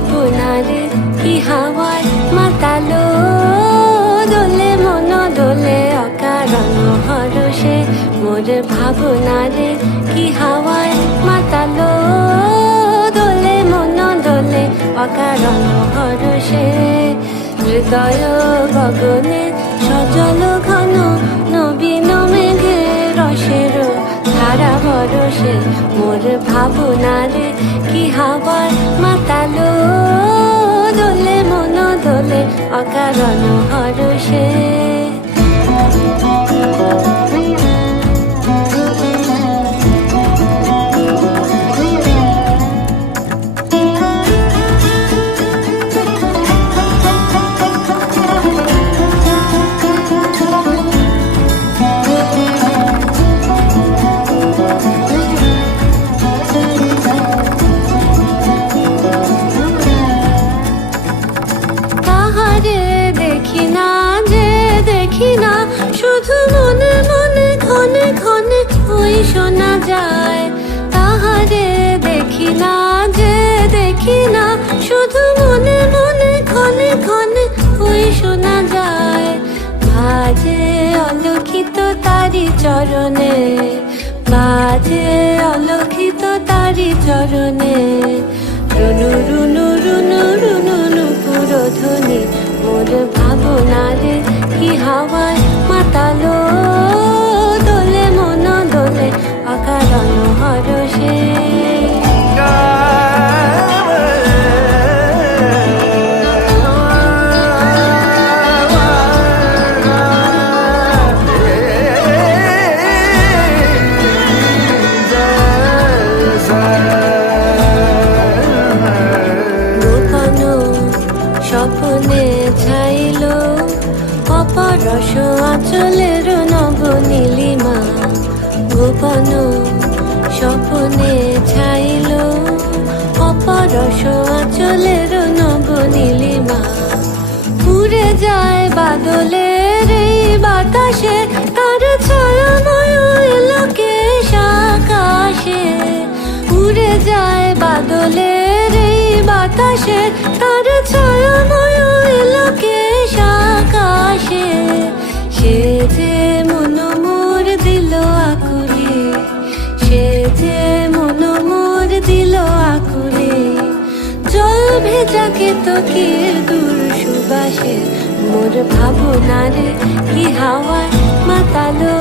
ভাবনারে কি হাওয়ায় মাতালো, দোলে মন দোলে অকারণ হরষে। মোর ভাবনারে কি হাওয়ায় মাতালো, দোলে মন দোলে অকারণ হরষে। হৃদয় গগনে সজল ঘন নবীন মেঘে রসের ধারা বরষে। মোর ভাবনারে কি হাওয়ায় মাতালো, দোলে মন দোলে অকারণ হরষে। শুধু মনে মনে ক্ষণে ক্ষণে ওই শোনা যায়, তাহারে দেখি না যে দেখি না। শুধু মনে মনে ক্ষণে ক্ষণে ওই শোনা যায়, বাজে অলক্ষিত তারি চরণে, বাজে অলক্ষিত তারি চরণে। রুনু রুনু রুনু রুনু নুপুর ধ্বনি, মোর ভাবনারে কি হাওয়ায় মাতালো, দোলে মন দোলে অকারণ হরষে। গোপন স্বপ্নে ছাইল অপরস আঁচলের নব নীলিমা। গোপন স্বপ্নে ছাইল অপরস আঁচলের নব নীলিমা। উড়ে যায় বাদলের এই বাতাসে, তার ছায়াময় এলোকেশ আকাশে। উড়ে যায় বাদলের এই বাতাসে, তার ছায়াময় এলোকেশ আকাশে। সে যে মন মোর দিল আকুলে, সে যে মন মোর দিল আকুলে। জল ভেজা কেতকীর দূর সুবাসে, মোর ভাবনারে কি হাওয়ায় মাতালো,